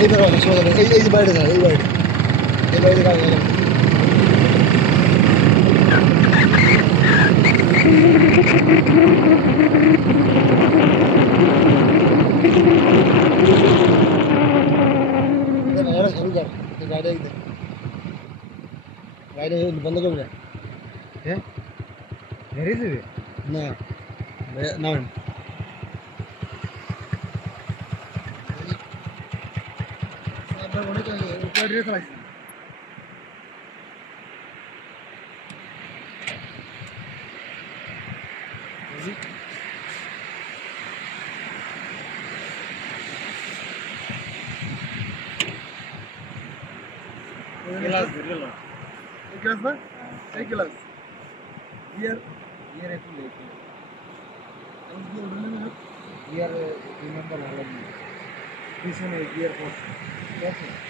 এইবার সোজা এই যে বাড়িটা এই বাড়িতে গাড়ি শুরু কর গাড়ি গাড়ি বন্ধ করবে না হ্যাঁ বেরিয়ে দেবে না নামেন আপনার মনে হয় উপরে চালাইছি Gelas, gelas. एक गिलास ना एक गिलास beer Biar itu deh. Beer बनने में Biar ini nambah lagi. Di sini biar kok.